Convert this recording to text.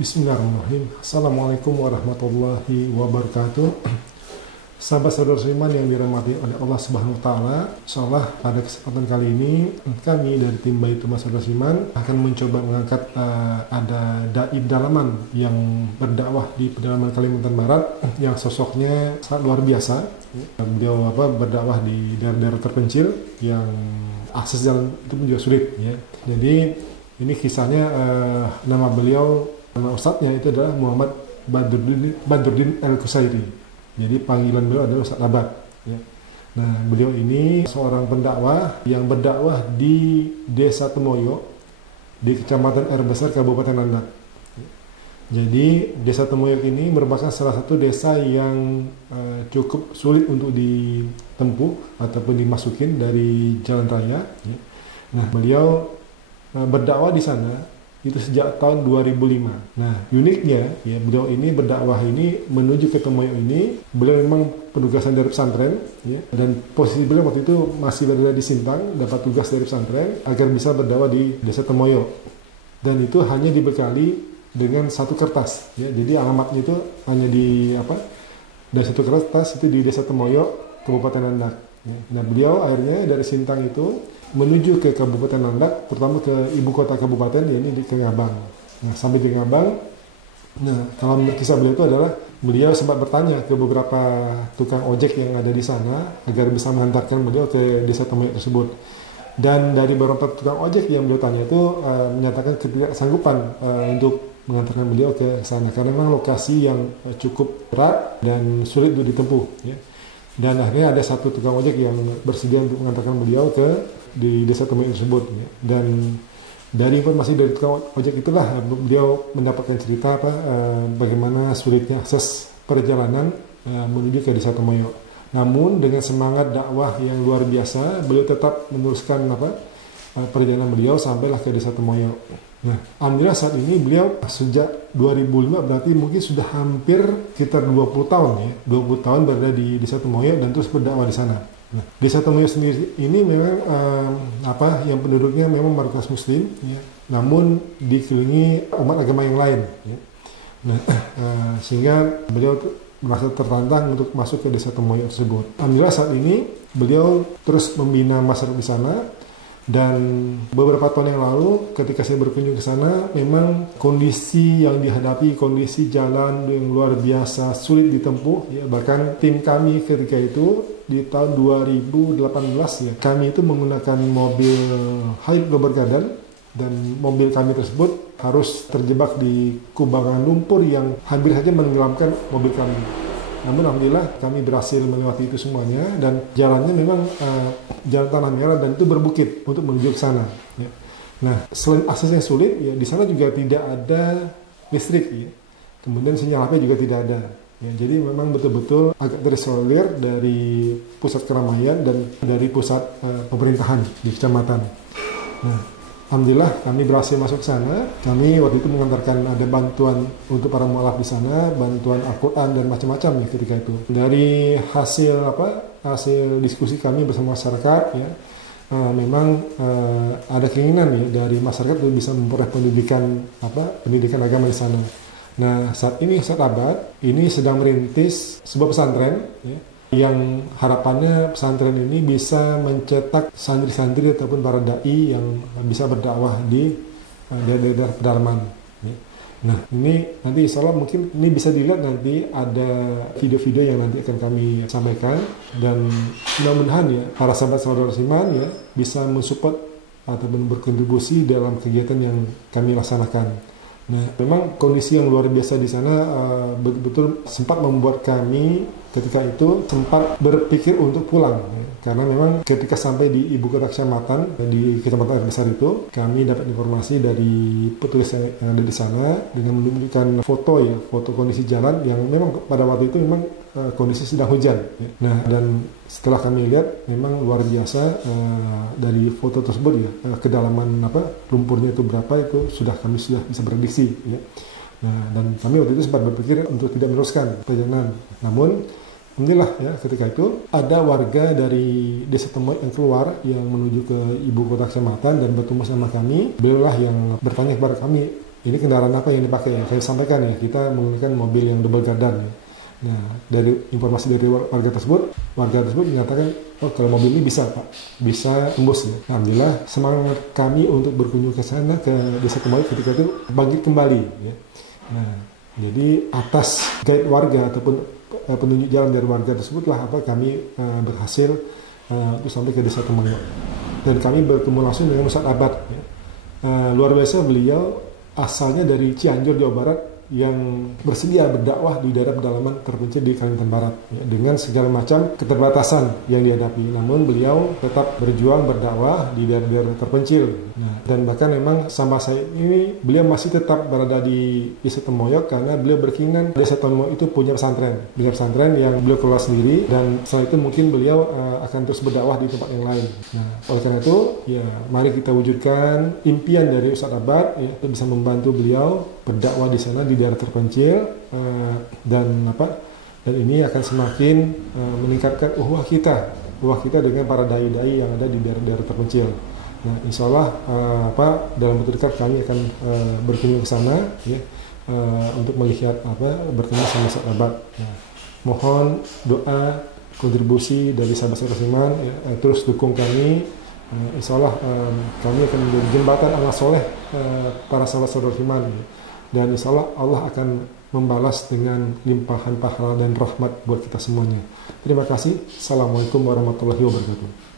Bismillahirrahmanirrahim. Assalamualaikum warahmatullahi wabarakatuh. Sahabat saudara seiman yang dirahmati oleh Allah Subhanahu wa taala, insyaallah pada kesempatan kali ini kami dari tim Baitul Mas Saudara Seiman akan mencoba mengangkat ada dai pedalaman yang berdakwah di pedalaman Kalimantan Barat yang sosoknya sangat luar biasa. Beliau berdakwah di daerah-daerah terpencil yang akses jalan itu pun juga sulit ya. Jadi ini kisahnya nama beliau, nama ustadznya itu adalah Muhammad Badruddin Al-Qusairi. Jadi panggilan beliau adalah Ustadz Labat. Ya. Nah, beliau ini seorang pendakwah yang berdakwah di Desa Temoyo, di Kecamatan Air Besar, Kabupaten Landak. Ya. Jadi Desa Temoyo ini merupakan salah satu desa yang cukup sulit untuk ditempuh ataupun dimasukin dari jalan raya. Ya. Nah, beliau berdakwah di sana itu sejak tahun 2005. Nah, uniknya ya, beliau ini berdakwah ini menuju ke Temoyo ini, beliau memang penugasan dari pesantren ya, dan posisi beliau waktu itu masih berada di Sintang, dapat tugas dari pesantren agar bisa berdakwah di Desa Temoyo. Dan itu hanya dibekali dengan satu kertas ya. Jadi alamatnya itu hanya dari satu kertas itu di Desa Temoyo, Kabupaten Landak. Ya. Nah, beliau akhirnya dari Sintang itu menuju ke Kabupaten Landak, terutama ke ibu kota kabupaten, yaitu di Ngabang. Nah, sampai di Ngabang, nah, kalau kisah beliau itu adalah beliau sempat bertanya ke beberapa tukang ojek yang ada di sana agar bisa mengantarkan beliau ke Desa Temoyo tersebut. Dan dari beberapa tukang ojek yang beliau tanya itu menyatakan ketidaksanggupan untuk mengantarkan beliau ke sana karena memang lokasi yang cukup berat dan sulit untuk ditempuh. Ya. Dan akhirnya ada satu tukang ojek yang bersedia untuk mengantarkan beliau di Desa Temoyo tersebut ya. Dan dari informasi dari tukang ojek itulah beliau mendapatkan cerita bagaimana sulitnya akses perjalanan menuju ke Desa Temoyo. Namun dengan semangat dakwah yang luar biasa, beliau tetap meneruskan perjalanan beliau sampailah ke Desa Temoyo. Nah, alhamdulillah saat ini beliau sejak 2005 berarti mungkin sudah hampir sekitar 20 tahun ya, 20 tahun berada di Desa Temoyo dan terus berdakwah di sana. Nah, Desa Temoyo sendiri ini memang yang penduduknya memang mayoritas Muslim, ya, namun dikelilingi umat agama yang lain. Ya. Nah, sehingga beliau merasa tertantang untuk masuk ke Desa Temoyo tersebut. Alhamdulillah saat ini beliau terus membina masyarakat di sana. Dan beberapa tahun yang lalu ketika saya berkunjung ke sana, memang kondisi yang dihadapi, kondisi jalan yang luar biasa sulit ditempuh ya. Bahkan tim kami ketika itu di tahun 2018 ya, kami itu menggunakan mobil Hiace Global Garden, dan mobil kami tersebut harus terjebak di kubangan lumpur yang hampir saja menenggelamkan mobil kami. Namun alhamdulillah kami berhasil melewati itu semuanya, dan jalannya memang jalan tanah merah dan itu berbukit untuk menuju ke sana. Ya. Nah, selain aksesnya sulit, ya di sana juga tidak ada listrik. Ya. Kemudian sinyal HP juga tidak ada. Ya, jadi memang betul-betul agak terisolir dari pusat keramaian dan dari pusat pemerintahan di kecamatan. Nah, alhamdulillah kami berhasil masuk ke sana. Kami waktu itu mengantarkan ada bantuan untuk para mualaf di sana, bantuan Al-Quran dan macam-macam ya ketika itu. Dari hasil diskusi kami bersama masyarakat ya, memang ada keinginan ya dari masyarakat untuk bisa memperoleh pendidikan agama di sana. Nah, saat ini Ustadz Labat ini sedang merintis sebuah pesantren ya, yang harapannya pesantren ini bisa mencetak santri-santri ataupun para dai yang bisa berdakwah di daerah pedalaman. Nah, ini nanti insya Allah mungkin ini bisa dilihat nanti ada video-video yang nanti akan kami sampaikan, dan mudah-mudahan ya para sahabat-saudara seiman ya bisa mensupport ataupun berkontribusi dalam kegiatan yang kami laksanakan. Nah, memang kondisi yang luar biasa di sana betul-betul sempat membuat kami ketika itu sempat berpikir untuk pulang ya. Karena memang ketika sampai di ibu kota kecamatan di Kecamatan Air Besar itu, kami dapat informasi dari petugas yang ada di sana dengan menunjukkan foto kondisi jalan yang memang pada waktu itu memang kondisi sedang hujan ya. Nah, dan setelah kami lihat memang luar biasa dari foto tersebut ya, kedalaman lumpurnya itu berapa itu kami sudah bisa prediksi ya. Nah, dan kami waktu itu sempat berpikir untuk tidak meneruskan perjalanan. Namun alhamdulillah ya ketika itu ada warga dari Desa Temoyo yang keluar yang menuju ke ibu kota kecamatan dan bertemu sama kami. Beliau lah yang bertanya kepada kami, ini kendaraan apa yang dipakai ya. Saya sampaikan ya, kita menggunakan mobil yang double gardan ya. Nah, dari informasi dari warga tersebut menyatakan, oh kalau mobil ini bisa Pak, bisa tembus ya. Alhamdulillah semangat kami untuk berkunjung ke sana, ke Desa Temoyok ketika itu bangkit kembali ya. Nah, jadi atas guide warga ataupun penunjuk jalan dari warga tersebutlah kami berhasil untuk sampai ke Desa Temoyok. Dan kami bertemu langsung dengan Ustadz Abad ya. Luar biasa, beliau asalnya dari Cianjur, Jawa Barat, yang bersedia berdakwah di daerah pedalaman terpencil di Kalimantan Barat ya, dengan segala macam keterbatasan yang dihadapi. Namun beliau tetap berjuang berdakwah di daerah-daerah terpencil. Nah, dan bahkan memang sama saya ini beliau masih tetap berada di Desa Temoyok karena beliau berkeinginan Desa Temoyok itu punya pesantren yang beliau kelola sendiri, dan setelah itu mungkin beliau akan terus berdakwah di tempat yang lain. Nah, oleh karena itu ya mari kita wujudkan impian dari Ustadz Abad ya, untuk bisa membantu beliau berdakwah di sana di daerah terpencil, dan ini akan semakin meningkatkan ukhuwah kita dengan para dai-dai yang ada di daerah-daerah terpencil. Nah, insya Allah dalam waktu dekat kami akan berkunjung ke sana ya, untuk melihat bertemu sama Ustadz Abad. Nah, mohon doa kontribusi dari sahabat-sahabat Iman ya, terus dukung kami. Insya Allah kami akan menjadi jembatan amal soleh para sahabat-sahabat Iman ya. Dan insya Allah akan membalas dengan limpahan pahala dan rahmat buat kita semuanya. Terima kasih. Assalamualaikum warahmatullahi wabarakatuh.